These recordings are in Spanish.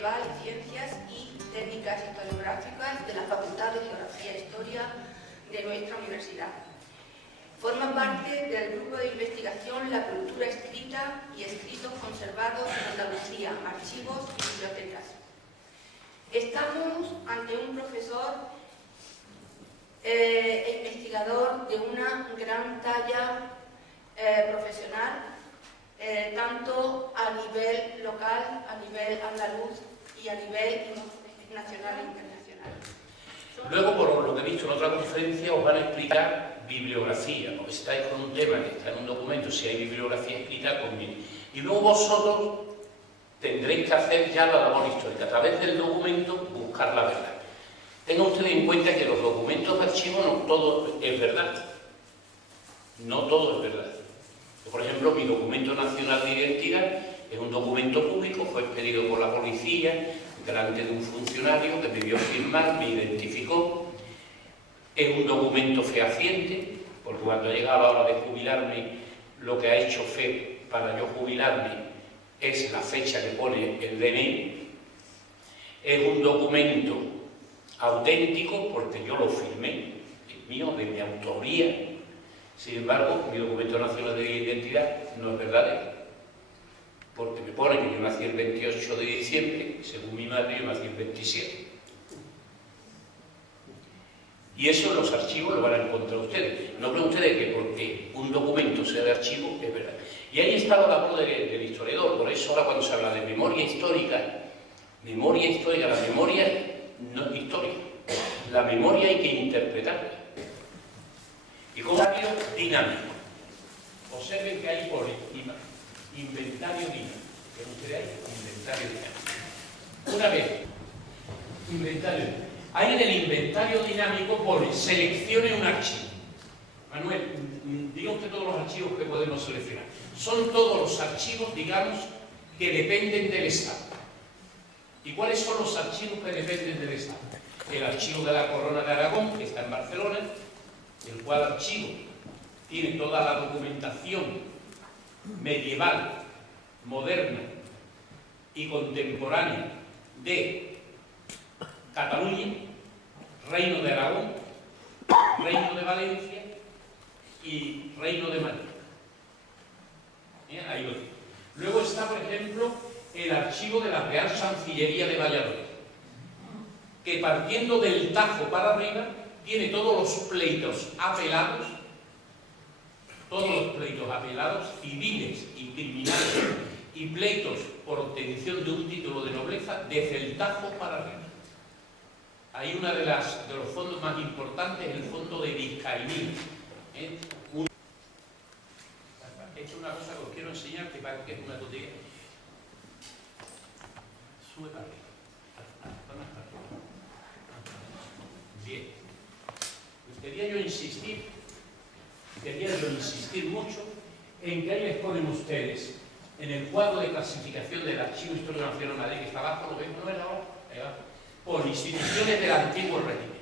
Medieval y Ciencias y Técnicas Historiográficas de la Facultad de Geografía e Historia de nuestra universidad. Forma parte del grupo de investigación La Cultura Escrita y Escritos Conservados en Andalucía, Archivos y Bibliotecas. Estamos ante un profesor investigador de una gran talla profesional, tanto a nivel local, a nivel andaluz y a nivel nacional e internacional. Luego, por lo que he visto en otra conferencia, os van a explicar bibliografía, porque si estáis con un tema que está en un documento, si hay bibliografía escrita, conmigo. Y luego vosotros tendréis que hacer ya la labor histórica, a través del documento buscar la verdad. Tengan ustedes en cuenta que los documentos de archivo no todo es verdad. No todo es verdad. Por ejemplo, mi documento nacional de identidad es un documento público, fue expedido por la policía delante de un funcionario que me vio firmar, me identificó. Es un documento fehaciente, porque cuando ha llegado la hora de jubilarme, lo que ha hecho fe para yo jubilarme es la fecha que pone el DNI. Es un documento auténtico porque yo lo firmé, es mío, de mi autoría. Sin embargo, mi documento nacional de identidad no es verdadero, porque me pone que yo nací el 28 de diciembre, según mi madre yo nací el 27. Y eso en los archivos lo van a encontrar ustedes. No creen ustedes que porque un documento sea de archivo es verdad. Y ahí está la labor del historiador. Por eso ahora cuando se habla de memoria histórica, la memoria no es historia. La memoria hay que interpretarla. Y como dinámico. Observen que hay por encima inventario dinámico. ¿Qué ustedes hay? Inventario dinámico. Una vez, inventario dinámico. Ahí en el inventario dinámico pone seleccione un archivo. Manuel, diga usted todos los archivos que podemos seleccionar. Son todos los archivos, digamos, que dependen del Estado. ¿Y cuáles son los archivos que dependen del Estado? El archivo de la Corona de Aragón, que está en Barcelona, el cual archivo tiene toda la documentación medieval, moderna y contemporánea de Cataluña, Reino de Aragón, Reino de Valencia y Reino de Madrid. Ahí lo digo. Luego está, por ejemplo, el archivo de la Real Chancillería de Valladolid, que partiendo del Tajo para arriba tiene todos los pleitos apelados, civiles y criminales, y pleitos por obtención de un título de nobleza desde el Tajo para arriba. Hay uno de los fondos más importantes, el fondo de Vizcaíno. He hecho una cosa que os quiero enseñar, que parece que es una tontería. Sube para arriba. Bien. Quería yo insistir mucho en que ahí les ponen ustedes en el cuadro de clasificación del Archivo Histórico Nacional de Madrid, que está abajo, ¿lo ven? ¿No ven ahora? Ahí abajo. Por instituciones del antiguo régimen.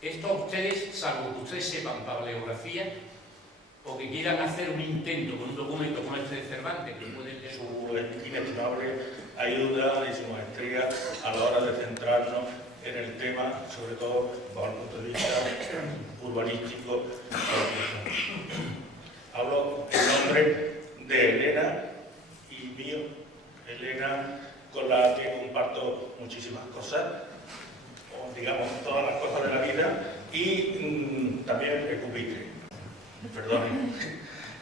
Esto a ustedes, salvo que ustedes sepan paleografía o que quieran hacer un intento con un documento como este de Cervantes, que pueden leer. Su inestimable ayuda y su maestría a la hora de centrarnos en el tema, sobre todo bajo el punto de vista urbanístico. Hablo en nombre de Elena y mío. Elena, con la que comparto muchísimas cosas, o digamos todas las cosas de la vida, y también el pupitre. Perdón.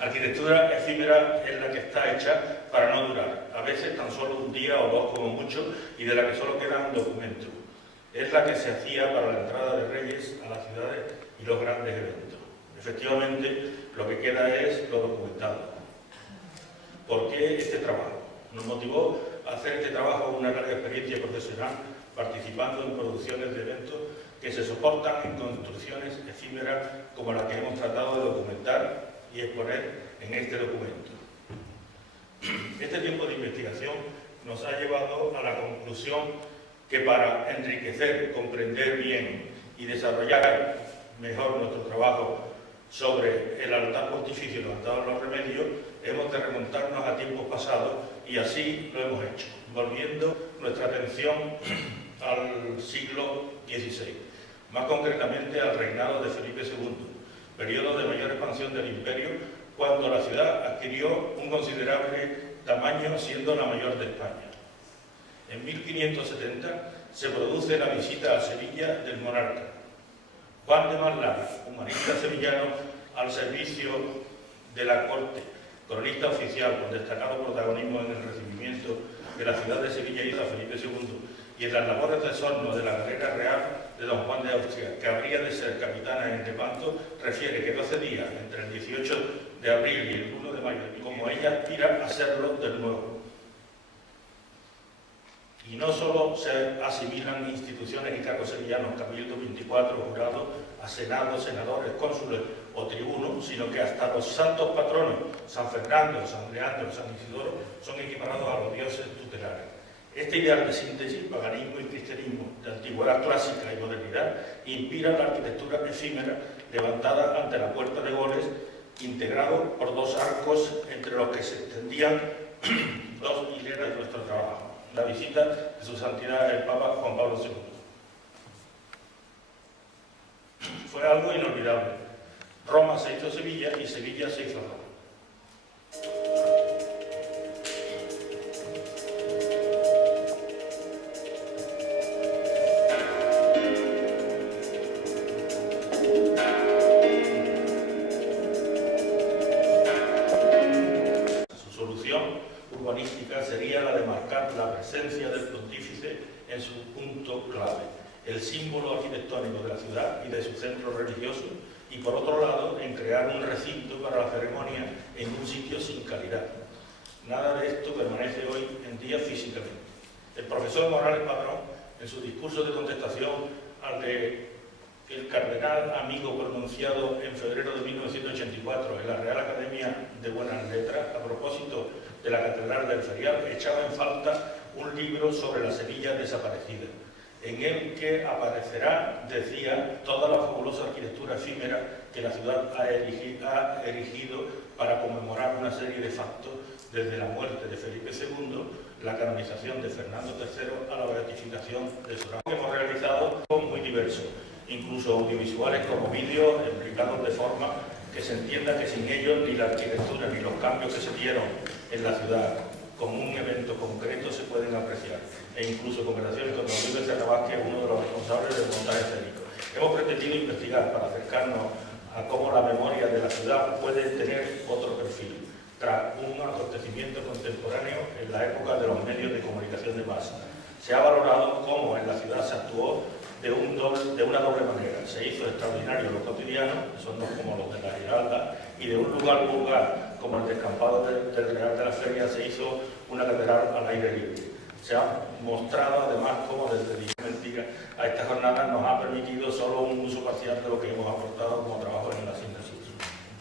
Arquitectura efímera es la que está hecha para no durar, a veces tan solo un día o dos como mucho, y de la que solo quedan documentos. Es la que se hacía para la entrada de reyes a las ciudades y los grandes eventos. Efectivamente, lo que queda es lo documentado. ¿Por qué este trabajo? Nos motivó a hacer este trabajo una larga experiencia profesional, participando en producciones de eventos que se soportan en construcciones efímeras como la que hemos tratado de documentar y exponer en este documento. Este tiempo de investigación nos ha llevado a la conclusión que para enriquecer, comprender bien y desarrollar mejor nuestro trabajo sobre el altar pontificio levantado en los remedios, hemos de remontarnos a tiempos pasados y así lo hemos hecho, volviendo nuestra atención al siglo XVI, más concretamente al reinado de Felipe II, periodo de mayor expansión del imperio, cuando la ciudad adquirió un considerable tamaño, siendo la mayor de España. En 1570 se produce la visita a Sevilla del monarca. Juan de Marlana, humanista sevillano al servicio de la corte, cronista oficial con destacado protagonismo en el recibimiento de la ciudad de Sevilla hizo a Felipe II y en las labores de sorno de la galera real de don Juan de Austria, que habría de ser capitana en Lepanto, refiere que 12 días, entre el 18 de abril y el 1 de mayo, como ella aspira a serlo del nuevo. Y no solo se asimilan instituciones y cargos sevillanos, cabildo, 24, jurados, a senados, senadores, cónsules o tribunos, sino que hasta los santos patronos, San Fernando, San Leandro, San Isidoro, son equiparados a los dioses tutelares. Este ideal de síntesis, paganismo y cristianismo, de antigüedad clásica y modernidad, inspira la arquitectura efímera levantada ante la puerta de goles, integrado por dos arcos entre los que se extendían dos hileras de nuestro trabajo. La visita de su santidad el Papa Juan Pablo II. Fue algo inolvidable. Roma se hizo Sevilla y Sevilla se hizo Roma. Sería la de marcar la presencia del pontífice en su punto clave, el símbolo arquitectónico de la ciudad y de su centro religioso, y por otro lado, en crear un recinto para la ceremonia en un sitio sin calidad. Nada de esto permanece hoy en día físicamente. El profesor Morales Padrón, en su discurso de contestación al de el cardenal amigo pronunciado en febrero de 1984 en la Real Academia de Buenas Letras, a propósito de la Catedral del Ferial, echaba en falta un libro sobre la Sevilla desaparecida, en el que aparecerá, decía, toda la fabulosa arquitectura efímera que la ciudad ha erigido para conmemorar una serie de factos, desde la muerte de Felipe II, la canonización de Fernando III, a la beatificación de Soraya. Hemos realizado muy diversos, incluso audiovisuales como vídeos, explicados de forma que se entienda que sin ellos ni la arquitectura ni los cambios que se dieron en la ciudad como un evento concreto se pueden apreciar, e incluso conversaciones con don Luis Becerra Vázquez, uno de los responsables del montaje escénico. Hemos pretendido investigar para acercarnos a cómo la memoria de la ciudad puede tener otro perfil, tras un acontecimiento contemporáneo en la época de los medios de comunicación de masa. Se ha valorado cómo en la ciudad se actuó de una doble manera. Se hizo extraordinario lo cotidiano, que son como los de la Giralda, y de un lugar vulgar como el descampado del Real de la Feria se hizo una catedral al aire libre. Se ha mostrado además cómo desde Mentira a esta jornada nos ha permitido solo un uso parcial de lo que hemos aportado como trabajo en la síntesis.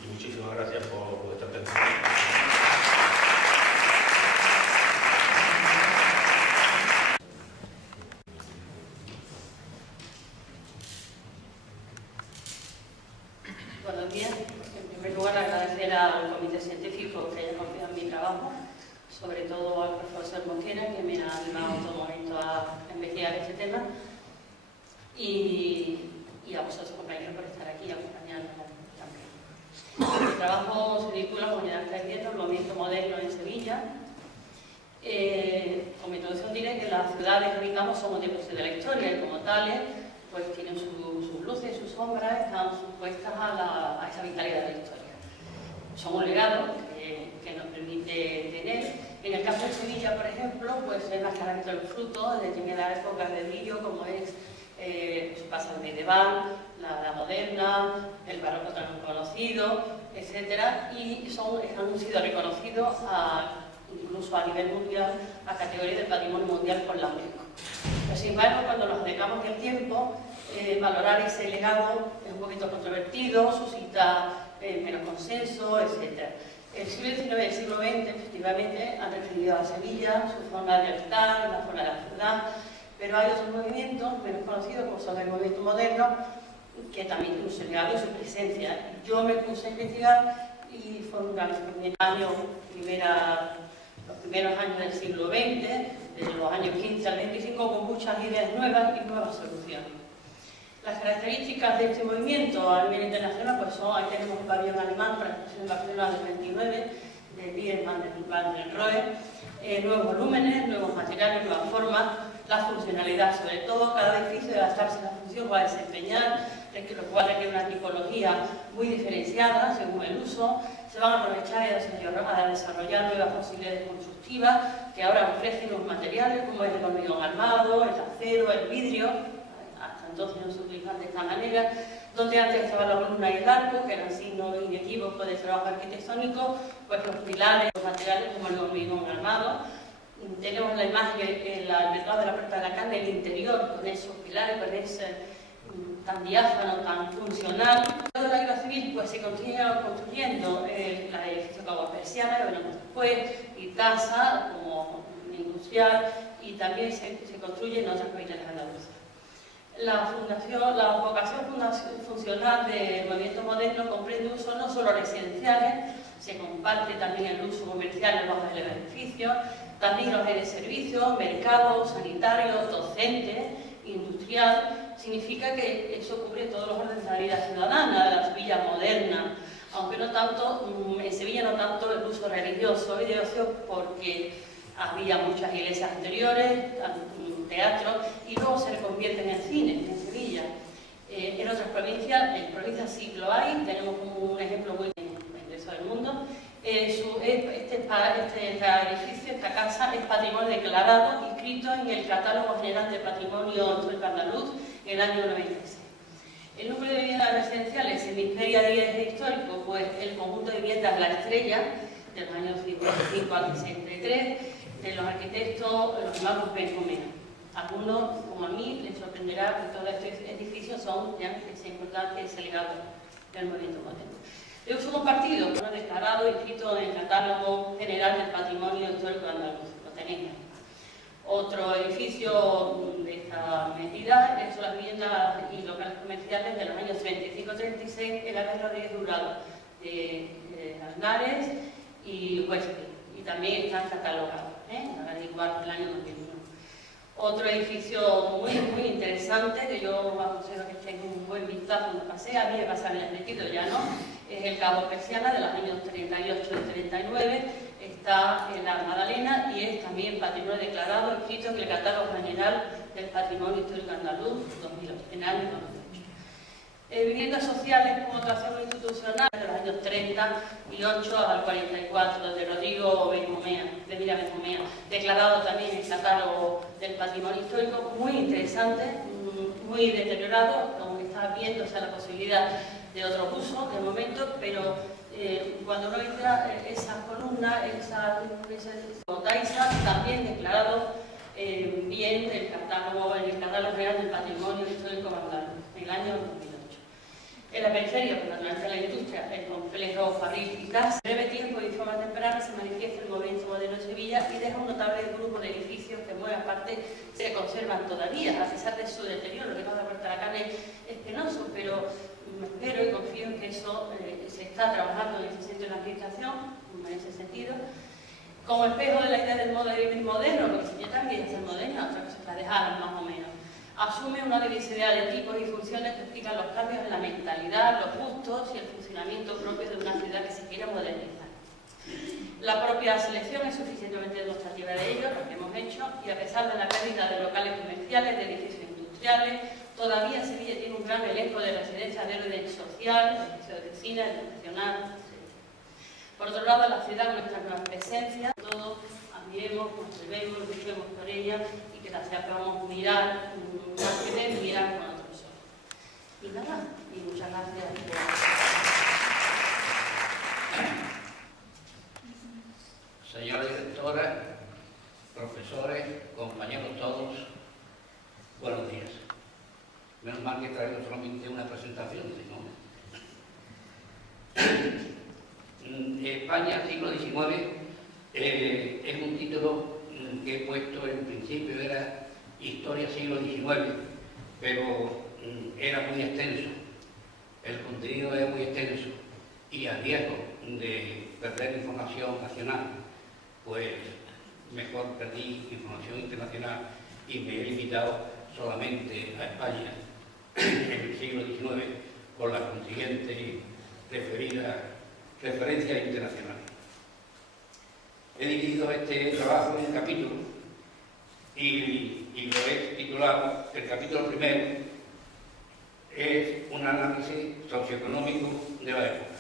Y muchísimas gracias por vuestra atención. Buenos días. En primer lugar, agradecer al comité científico que haya confiado en mi trabajo, sobre todo al profesor Mosquera, que me ha animado en todo momento a investigar este tema, y a vosotros, compañeros, por estar aquí y acompañarnos también. El trabajo se vincula, como ya estáis viendo, el movimiento moderno en Sevilla. Como introducción diré que las ciudades que habitamos somos de la historia y como tales pues tienen sus luces y sus sombras, están supuestas a esa vitalidad de la historia. Son un legado que nos permite tener. En el caso de Sevilla, por ejemplo, pues es más claramente el fruto de determinadas épocas de brillo, como es su pasado medieval, la moderna, el barroco tan conocido, etc. Y han sido reconocidos incluso a nivel mundial a categoría de patrimonio mundial por la UNESCO. Pero, sin embargo, cuando nos dedicamos del tiempo, valorar ese legado es un poquito controvertido, suscita menos consenso, etc. El siglo XIX y el siglo XX, efectivamente, han referido a Sevilla, su forma de habitar, la forma de la ciudad, pero hay otros movimientos menos conocidos, como son el movimiento moderno, que también tienen su legado y su presencia. Yo me puse a investigar y fue un gran año, los primeros años del siglo XX, de los años 15 al 25, con muchas ideas nuevas y nuevas soluciones. Las características de este movimiento a nivel internacional, pues son, ahí tenemos un pabellón alemán para la exposición de Barcelona del 29, de Pierre van der Rohe, nuevos volúmenes, nuevos materiales, nuevas formas, la funcionalidad, sobre todo cada edificio debe adaptarse a la función que va a desempeñar, lo cual requiere una tipología muy diferenciada según el uso. Se van a aprovechar a desarrollar nuevas posibilidades constructivas que ahora ofrecen los materiales como el hormigón armado, el acero, el vidrio. Hasta entonces no se utilizaban de esta manera, donde antes estaba la columna y el arco, que eran signos inequívocos de trabajo arquitectónico, pues los pilares, los materiales como el hormigón armado. Tenemos la imagen, el retrato de la puerta de la carne, el interior, con esos pilares, con ese tan diáfano, tan funcional. Luego de la guerra civil pues se continúa construyendo la edificio Caguas Persiana, que veremos después, y Tasa como industrial, y también se construye en otras capitales andaluzas. La vocación funcional del movimiento moderno comprende usos no solo residenciales, se comparte también el uso comercial en los edificios, también los de servicios, mercados, sanitarios, docentes, industrial. Significa que eso cubre todos los órdenes de la vida ciudadana, de la Sevilla moderna, aunque no tanto, en Sevilla no tanto el uso religioso y de ocio, porque había muchas iglesias anteriores, teatro, y luego se reconvierten en cine en Sevilla. En otras provincias, en provincias sí lo hay, tenemos como un ejemplo muy en el resto del mundo. Este edificio, esta casa, es patrimonio declarado, inscrito en el Catálogo General de Patrimonio Histórico Andaluz en el año 96. El número de viviendas residenciales en Hemisferia 10 histórico, pues el conjunto de viviendas La Estrella, de los años 55 al 63, de los arquitectos, los hermanos Benjumea. Algunos, como a mí, les sorprenderá que todos estos edificios son ya ese importante ese legado del movimiento moderno. De uso compartido, bueno, declarado, inscrito en el Catálogo General del Patrimonio Histórico Andaluz. Lo tenéis ahí. Otro edificio de esta medida son las viviendas y locales comerciales de los años 35-36 en la Guerra Rodríguez Jurado de Aznares y Huésped. Y también están catalogados, igual del año 2001. Otro edificio muy interesante, que yo aconsejo que tengan un buen vistazo cuando pase, a mí me pasa en el repetido ya no, es el Cabo Persiana de los años 38 y 39, está en la Magdalena y es también patrimonio declarado, inscrito en el Catálogo General del Patrimonio Histórico Andaluz 2008, en el año 2008. Viviendas sociales como actuación institucional de los años 38 al 44, de Rodrigo Benjumea, de Mira Benjumea, declarado también en el Catálogo del Patrimonio Histórico, muy interesante, muy deteriorado, como está viendo, o sea, la posibilidad de otro uso de momento, pero cuando no entra esa columna, esa Taisa, también declarado bien en el Catálogo General del Patrimonio Histórico Andaluz, en el año 2008. En la periferia, por naturaleza de la industria, el complejo Fabril y Casa, en breve tiempo y de forma temprana se manifiesta el movimiento moderno de Sevilla y deja un notable grupo de edificios que en buena parte se conservan todavía, a pesar de su deterioro. El resto de la Puerta de la Carne es penoso, pero espero y confío en que eso se está trabajando en ese sentido en la administración, en ese sentido. Como espejo de la idea del moderno, porque si yo también es el moderno, otra cosa es la dejaron más o menos. Asume una diversidad de tipos y funciones que explican los cambios en la mentalidad, los gustos y el funcionamiento propio de una ciudad que se quiera modernizar. La propia selección es suficientemente demostrativa de ello, lo que hemos hecho, y a pesar de la pérdida de locales comerciales, de edificios industriales, todavía Sevilla tiene un gran elenco de residencias de orden social, edificios de cine, educacional, etc. Por otro lado, la ciudad, nuestra nueva presencia, todos admiremos, conservemos, luchemos por ella y que la sepamos mirar, mirar con otros ojos. Y nada, y muchas gracias. Señora directora, profesores, compañeros todos, buenos días. Menos mal que traigo solamente una presentación, ¿no? España, siglo XIX, es un título que he puesto en principio, era Historia siglo XIX, pero era muy extenso, el contenido era muy extenso y a riesgo de perder información nacional, pues mejor perdí información internacional y me he limitado solamente a España en el siglo XIX con la consiguiente referencia internacional. He dividido este trabajo en capítulos y lo he titulado, el capítulo primero es un análisis socioeconómico de la época.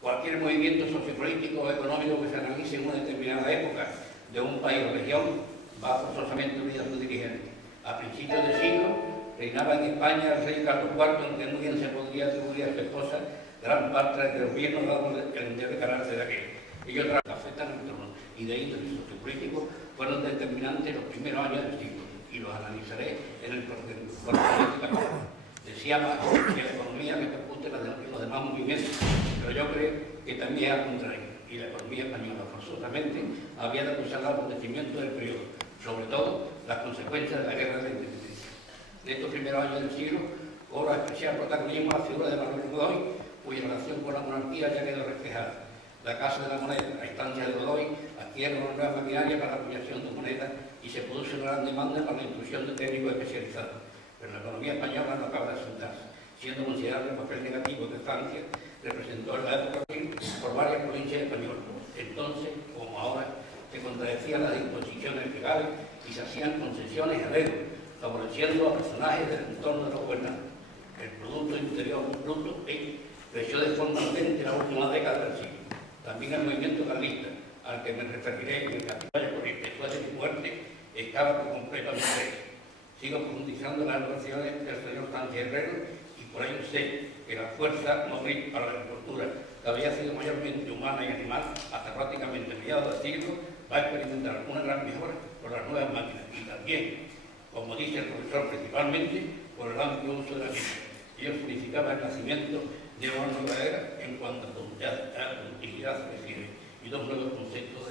Cualquier movimiento sociopolítico o económico que se analice en una determinada época de un país o región va forzosamente unido a su dirigente. A principios del siglo reinaba en España el rey Carlos IV, aunque muy bien se podría atribuir a su esposa gran parte del gobierno dado el entero carácter de aquel. Ellos afectan al trono y de índole sociopolítico fueron determinantes los primeros años del siglo y los analizaré en el capítulo. Decía más que la economía repercute en los demás movimientos, pero yo creo que también es al contrario, y la economía española forzosamente había de acusar el acontecimiento del periodo, sobre todo las consecuencias de la guerra de la independencia. En estos primeros años del siglo cobra especial protagonismo la figura de Manuel Godoy, cuya relación con la monarquía ya quedó reflejada. La Casa de la Moneda, a instancia de Godoy, adquiere una nueva maquinaria para la acuñación de monedas y se produce una gran demanda para la inclusión de técnicos especializados. Pero la economía española no acaba de asentarse, siendo considerable el papel negativo que Francia representó en la época por varias provincias españolas. Entonces, como ahora, se contradecían las disposiciones legales y se hacían concesiones a dedo, favoreciendo a personajes del entorno de los gobernantes. El Producto Interior Bruto creció de forma latente en la última década del siglo. También el movimiento carlista, al que me referiré en el capítulo por el después de mi muerte, estaba por completo a mi derecha. Sigo profundizando en las relaciones del señor Sánchez Herrero y por ello sé que la fuerza motriz para la agricultura, que había sido mayormente humana y animal hasta prácticamente mediados del siglo, va a experimentar una gran mejora por las nuevas máquinas y también, como dice el profesor, principalmente por el amplio uso de la misma. Ello significaba el nacimiento de una nueva era en cuanto a productividad se refiere y dos nuevos conceptos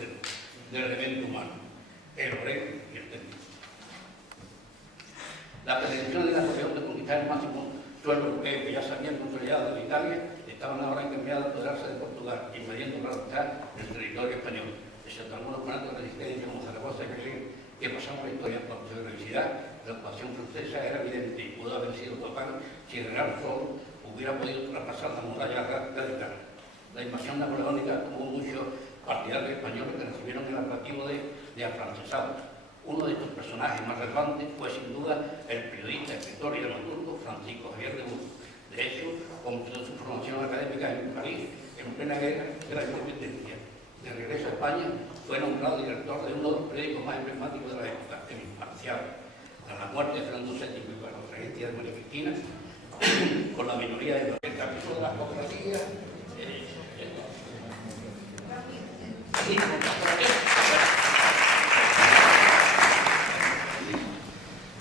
del elemento humano, el obrero y el técnico. La pretensión de la Napoleón de conquistar el máximo suelo europeo que ya se habían consolidado en Italia estaban ahora encaminadas a apoderarse de Portugal, invadiendo para adoptar el territorio español, excepto algunos planos de resistencia como Zaragoza y Berlín, que pasaron la historia por su velocidad. La ocupación francesa era evidente y pudo haber sido total si el Real solo hubiera podido traspasar la muralla radical. La invasión napoleónica tuvo muchos partidarios españoles que recibieron el atractivo de afrancesados. Uno de estos personajes más relevantes fue sin duda el periodista, escritor y dramaturgo Francisco Javier de Burgos. De hecho, comenzó su formación académica en París, en plena guerra de la independencia. De regreso a España, fue nombrado director de uno de los periódicos más emblemáticos de la época, El Imparcial. Tras la muerte de Fernando VII y para la regencia de María Cristina, con la minoría del capítulo de las cooperativas,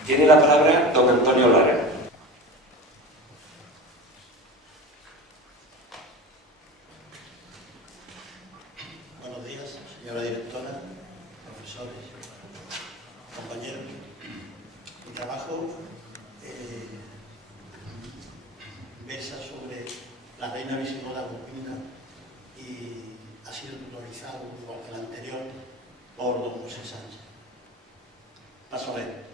tiene la palabra don Antonio Lara. Buenos días, señora directora, profesores, compañeros. Mi trabajo versa sobre la reina visigoda Agustina y ha sido tutorizado, igual que el anterior, por don José Sánchez. Paso a ver.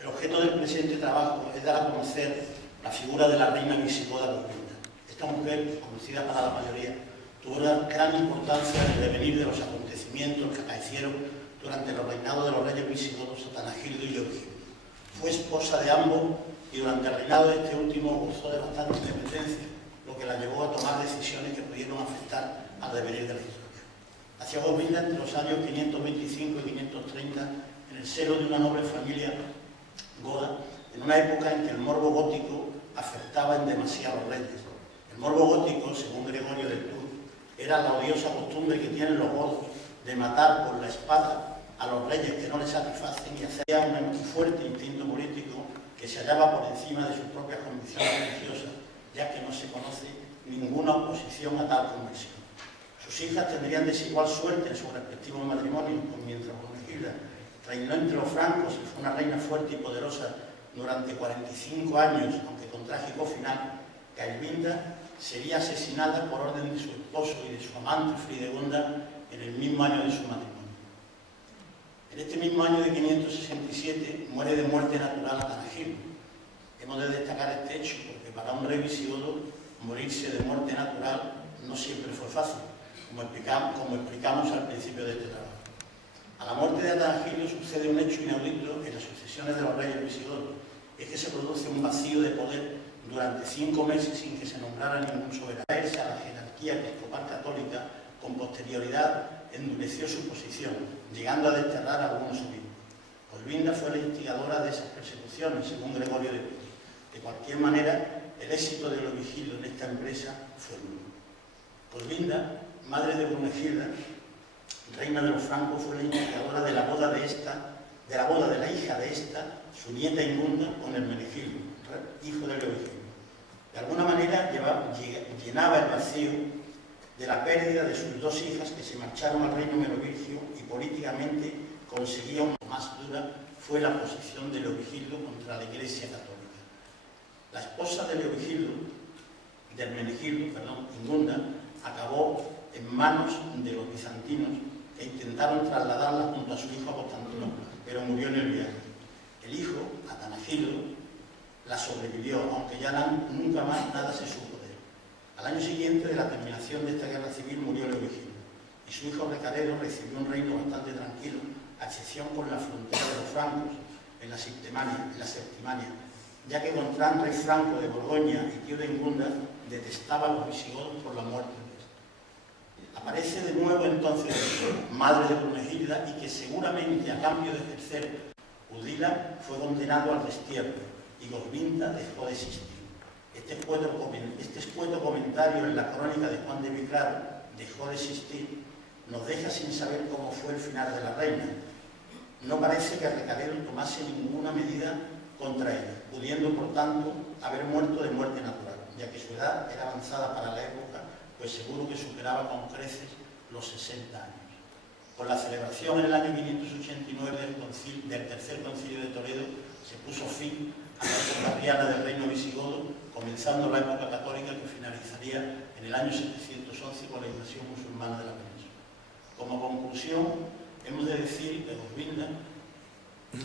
El objeto del presente trabajo es dar a conocer la figura de la reina visigoda Agustina. Esta mujer, conocida para la mayoría, tuvo una gran importancia en el devenir de los acontecimientos que acaecieron durante los reinados de los reyes visigodos Atanagildo y Leoquío. Fue esposa de ambos y durante el reinado de este último gozó de bastante independencia, lo que la llevó a tomar decisiones que pudieron afectar al devenir de la historia. Nació Agustina entre los años 525 y 530 en el seno de una noble familia goda, en una época en que el morbo gótico afectaba en demasía a los reyes. El morbo gótico, según Gregorio del Tour, era la odiosa costumbre que tienen los godos de matar por la espada a los reyes que no les satisfacen y hacer un fuerte instinto político que se hallaba por encima de sus propias convicciones religiosas, ya que no se conoce ninguna oposición a tal conversión. Sus hijas tendrían desigual suerte en sus respectivos matrimonios, mientras Brunegilda reinó entre los francos y fue una reina fuerte y poderosa durante 45 años, aunque con trágico final. Cailbinda sería asesinada por orden de su esposo y de su amante Fridegonda en el mismo año de su matrimonio. En este mismo año de 567 muere de muerte natural Atanagildo. Hemos de destacar este hecho porque para un rey visigodo morirse de muerte natural no siempre fue fácil, como explicamos al principio de este trabajo. A la muerte de Atanagildo sucede un hecho inaudito en las sucesiones de los reyes visigodos, es que se produce un vacío de poder durante 5 meses sin que se nombrara ningún soberano. A la jerarquía episcopal católica, con posterioridad endureció su posición, llegando a desterrar a algunos obispos. Colbinda fue la instigadora de esas persecuciones, según Gregorio de Piri. De cualquier manera, el éxito de Leovigildo en esta empresa fue nulo. Colbinda, madre de Brunegilda, reina de los francos, fue la instigadora de la boda de la hija de esta, su nieta Ingunda, con Hermenegildo, hijo de Leovigildo. De alguna manera llenaba el vacío de la pérdida de sus 2 hijas que se marcharon al reino merovingio y políticamente conseguía una más dura fue la posición de Leovigildo contra la Iglesia católica. La esposa de Hermenegildo, Ingunda, acabó en manos de los bizantinos que intentaron trasladarla junto a su hijo a Constantinopla, pero murió en el viaje. El hijo, Atanagildo, la sobrevivió, aunque ya nunca más nada se supo de él. Al año siguiente de la terminación de esta guerra civil murió Leovigildo, y su hijo Recaredo recibió un reino bastante tranquilo, a excepción por la frontera de los francos, en la Septimania, ya que Gontrán, rey franco de Borgoña y tío de Ingunda, detestaba a los visigodos por la muerte de este. Aparece de nuevo entonces madre de Brunegilda y que seguramente a cambio de ejercer Udila fue condenado al destierro y Colbinda dejó de existir. Este escueto comentario en la crónica de Juan de Viclaro, dejó de existir, nos deja sin saber cómo fue el final de la reina. No parece que Recaredo tomase ninguna medida contra ella, pudiendo por tanto haber muerto de muerte natural, ya que su edad era avanzada para la época, pues seguro que superaba con creces los 60 años. Con la celebración en el año 589 del Tercer Concilio de Toledo se puso fin a la época arriana del reino visigodo, comenzando la época católica que finalizaría en el año 711 con la invasión musulmana de la península. Como conclusión, hemos de decir que Colbinda,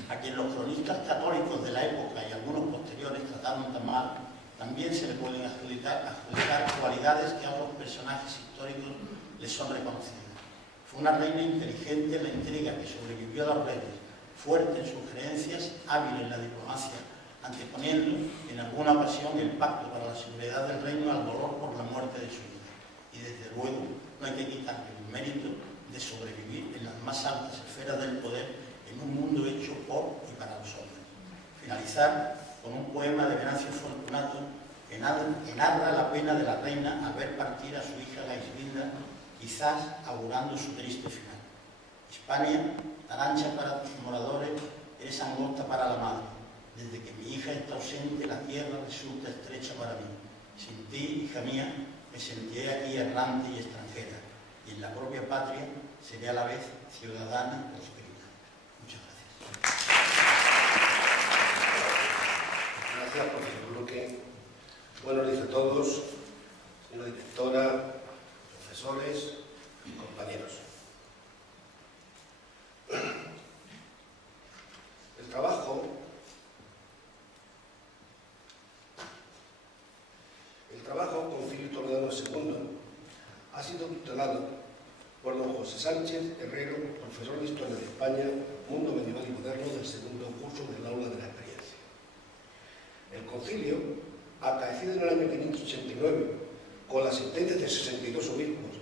a quien los cronistas católicos de la época y algunos posteriores trataron tan mal, también se le pueden adjudicar cualidades que a otros personajes históricos les son reconocidas. Fue una reina inteligente en la intriga que sobrevivió a los reyes, fuerte en sus creencias, hábil en la diplomacia, anteponiendo en alguna ocasión el pacto para la seguridad del reino al dolor por la muerte de su hija. Y desde luego no hay que quitarle el mérito de sobrevivir en las más altas esferas del poder en un mundo hecho por y para los hombres. Finalizar con un poema de Venancio Fortunato que narra la pena de la reina al ver partir a su hija Gaisbinda, quizás augurando su triste final. España, tan ancha para tus moradores, es angosta para la madre. Desde que mi hija está ausente, la tierra resulta estrecha para mí. Sin ti, hija mía, me sentiré aquí errante y extranjera, y en la propia patria seré a la vez ciudadana y prosperina. Muchas gracias. Gracias, profesor Luque. Buenos días a todos, señora directora, profesores, compañeros. El trabajo Concilio Toledano II ha sido tutelado por don José Sánchez Herrero, profesor de Historia de España, Mundo Medieval y Moderno del segundo curso del Aula de la Experiencia. El concilio, acaecido en el año 589, con la sentencia de 62 obispos,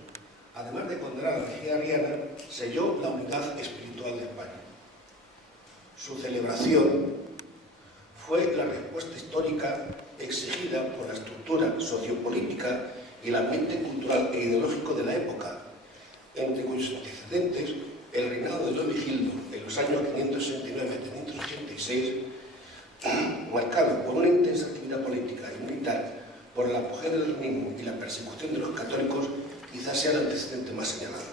además de condenar a la herejía arriana, selló la unidad espiritual de España. Su celebración fue la respuesta histórica exigida por la estructura sociopolítica y el ambiente cultural e ideológico de la época, entre cuyos antecedentes el reinado de Leovigildo en los años 569-586, marcado por una intensa actividad política y militar, por el apogeo del mismo y la persecución de los católicos, quizás sea el antecedente más señalado.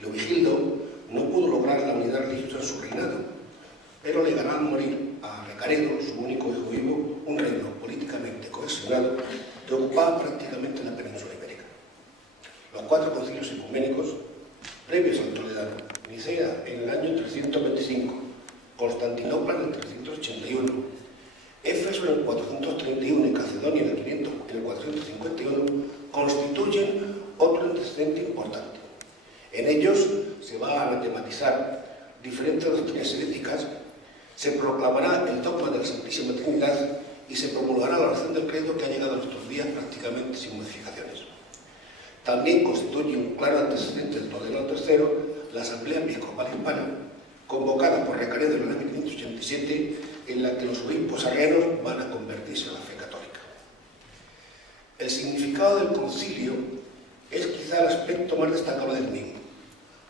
Leovigildo no pudo lograr la unidad religiosa en su reinado, pero le ganó al morir a Recaredo, su único hijo vivo, un reino políticamente cohesionado que ocupaba prácticamente la península ibérica. Los 4 concilios ecuménicos, previos al Toledano: Nicea en el año 325, Constantinopla en el 381, Éfeso en el 431 y Calcedonia en el 451, constituyen otro antecedente importante. En ellos se va a anatematizar diferentes doctrinas heréticas, se proclamará el dogma de la Santísima Trinidad y se promulgará la oración del credo, que ha llegado a nuestros días prácticamente sin modificaciones. También constituye un claro antecedente del Toledano III la Asamblea Episcopal Hispana, convocada por Recaredo en el año 587, en la que los obispos arrianos van a convertirse a la fe católica. El significado del concilio es quizá el aspecto más destacado del mismo.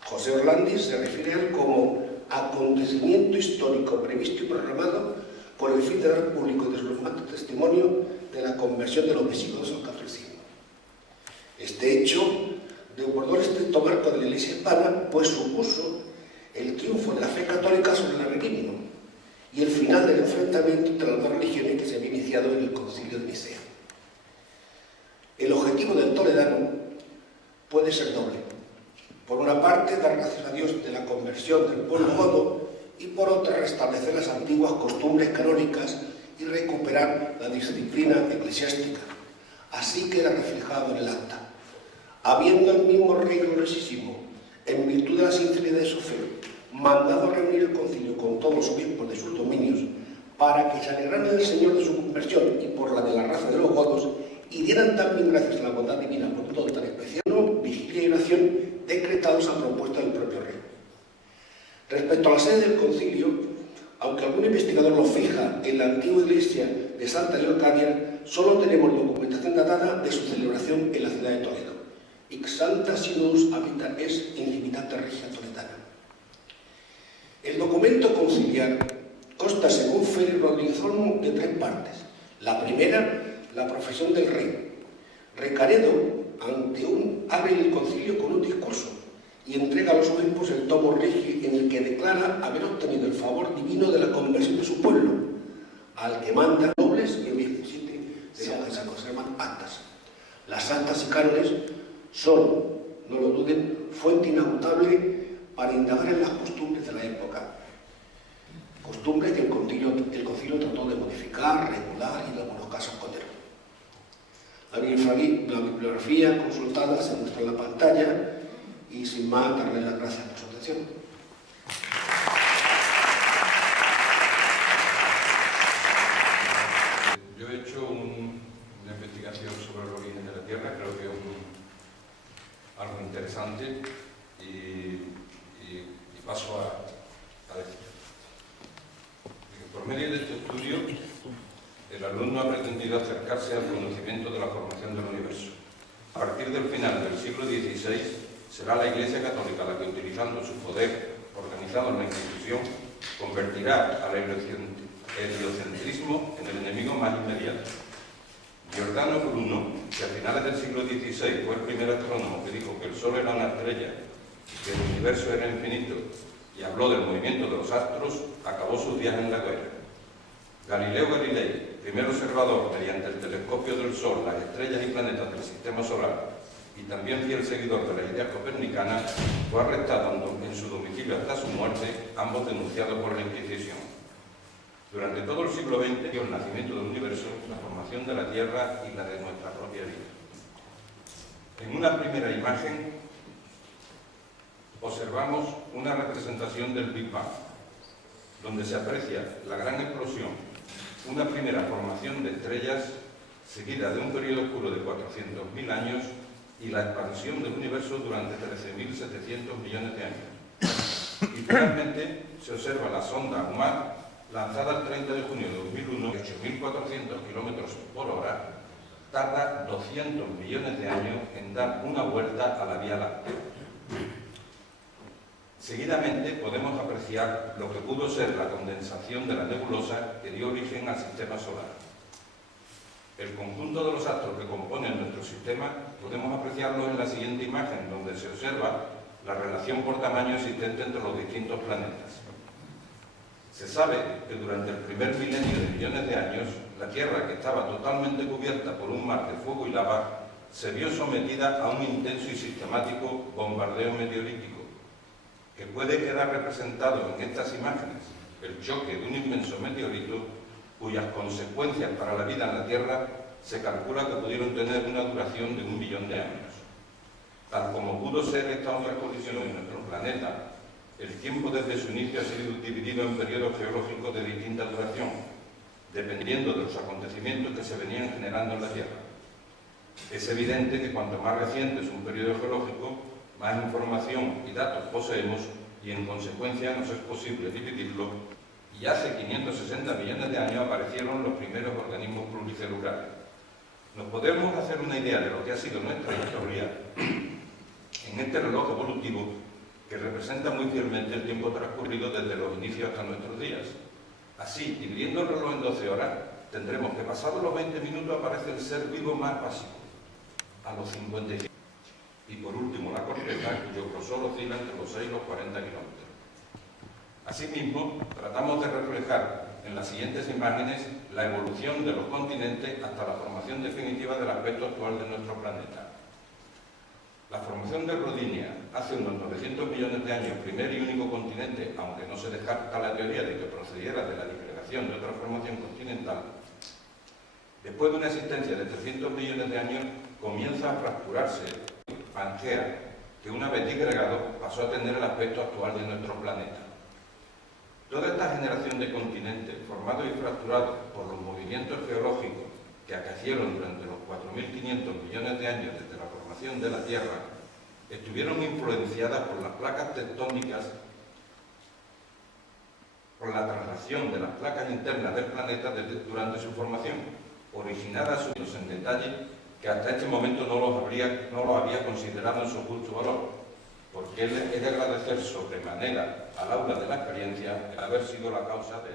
José Orlandis se refiere a él como acontecimiento histórico previsto y programado con el fin de dar público y deslumbrante testimonio de la conversión de los visigodos al catolicismo. Este hecho desbordó el estricto marco de la Iglesia hispana, pues supuso el triunfo de la fe católica sobre el arrianismo y el final del enfrentamiento entre las dos religiones que se había iniciado en el Concilio de Nicea. El objetivo del Toledano puede ser doble. Por una parte, dar gracias a Dios de la conversión del pueblo godo, y por otra, restablecer las antiguas costumbres canónicas y recuperar la disciplina eclesiástica. Así queda reflejado en el acta. Habiendo el mismo rey gloriosísimo, en virtud de la sinceridad de su fe, mandado reunir el concilio con todos los obispos de sus dominios, para que se alegraran del Señor de su conversión y por la de la raza de los godos, y dieran también gracias a la bondad divina por todo tan especial, vigilia y oración decretados a propuesta del propio rey. Respecto a la sede del concilio, aunque algún investigador lo fija en la antigua iglesia de Santa Leocadia, solo tenemos documentación datada de su celebración en la ciudad de Toledo. Ex Santa Sinodus Habita es in Divinitate Regia Toledana. El documento conciliar consta, según Félix Rodríguez Olmo, de tres partes. La primera, la profesión del rey. Recaredo abre el concilio con un discurso y entrega a los obispos el tomo Regi, en el que declara haber obtenido el favor divino de la conversión de su pueblo, al que manda nobles y obispos, de los que se conservan actas. Las actas y cánones son, no lo duden, fuente inagotable para indagar en las costumbres de la época, costumbres que el concilio trató de modificar, regular y en algunos casos condenar. La bibliografía consultada se muestra en la pantalla y sin más darles las gracias por su atención. Yo he hecho una investigación sobre el origen de la Tierra, creo que es algo interesante y paso a decir. Por medio de este estudio, el alumno ha pretendido acercarse al conocimiento de la formación del universo. A partir del final del siglo XVI, será la Iglesia Católica la que, utilizando su poder organizado en la institución, convertirá al heliocentrismo en el enemigo más inmediato. Giordano Bruno, que a finales del siglo XVI fue el primer astrónomo que dijo que el Sol era una estrella y que el universo era infinito, y habló del movimiento de los astros, acabó sus días en la guerra. Galileo Galilei, primer observador mediante el telescopio del Sol, las estrellas y planetas del sistema solar, y también fiel seguidor de la idea copernicana, fue arrestado en su domicilio hasta su muerte, ambos denunciados por la Inquisición. Durante todo el siglo XX, el nacimiento del universo, la formación de la Tierra y la de nuestra propia vida. En una primera imagen observamos una representación del Big Bang, donde se aprecia la gran explosión, una primera formación de estrellas seguida de un periodo oscuro de 400.000 años y la expansión del universo durante 13.700 millones de años. Y finalmente se observa la sonda UMAC, lanzada el 30 de junio de 2001, 8.400 kilómetros por hora, tarda 200 millones de años en dar una vuelta a la Vía Láctea. Seguidamente podemos apreciar lo que pudo ser la condensación de la nebulosa que dio origen al sistema solar. El conjunto de los astros que componen nuestro sistema podemos apreciarlo en la siguiente imagen, donde se observa la relación por tamaño existente entre los distintos planetas. Se sabe que durante el primer milenio de millones de años, la Tierra, que estaba totalmente cubierta por un mar de fuego y lava, se vio sometida a un intenso y sistemático bombardeo meteorítico, que puede quedar representado en estas imágenes el choque de un inmenso meteorito cuyas consecuencias para la vida en la Tierra se calcula que pudieron tener una duración de 1 millón de años. Tal como pudo ser esta otra colisión en nuestro planeta, el tiempo desde su inicio ha sido dividido en periodos geológicos de distinta duración, dependiendo de los acontecimientos que se venían generando en la Tierra. Es evidente que cuanto más reciente es un periodo geológico, más información y datos poseemos y en consecuencia nos es posible dividirlo, y hace 560 millones de años aparecieron los primeros organismos pluricelulares. Nos podemos hacer una idea de lo que ha sido nuestra historia en este reloj evolutivo que representa muy fielmente el tiempo transcurrido desde los inicios hasta nuestros días. Así, dividiendo el reloj en 12 horas, tendremos que pasados los 20 minutos aparece el ser vivo más básico, a los 55. Y por último, la corteza, cuyo grosor oscila entre los 6 y los 40 kilómetros. Asimismo, tratamos de reflejar en las siguientes imágenes la evolución de los continentes hasta la formación definitiva del aspecto actual de nuestro planeta. La formación de Rodinia, hace unos 900 millones de años, primer y único continente, aunque no se descarta la teoría de que procediera de la disgregación de otra formación continental, después de una existencia de 300 millones de años, comienza a fracturarse Pangea, que una vez disgregado pasó a tener el aspecto actual de nuestro planeta. Toda esta generación de continentes, formados y fracturados por los movimientos geológicos que acaecieron durante los 4.500 millones de años desde la formación de la Tierra, estuvieron influenciadas por las placas tectónicas, por la traslación de las placas internas del planeta durante su formación, originadas en detalle que hasta este momento no los había considerado en su justo valor, porque es de agradecer sobremanera al aula de la experiencia el haber sido la causa de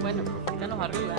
Bueno, quítanos arriba,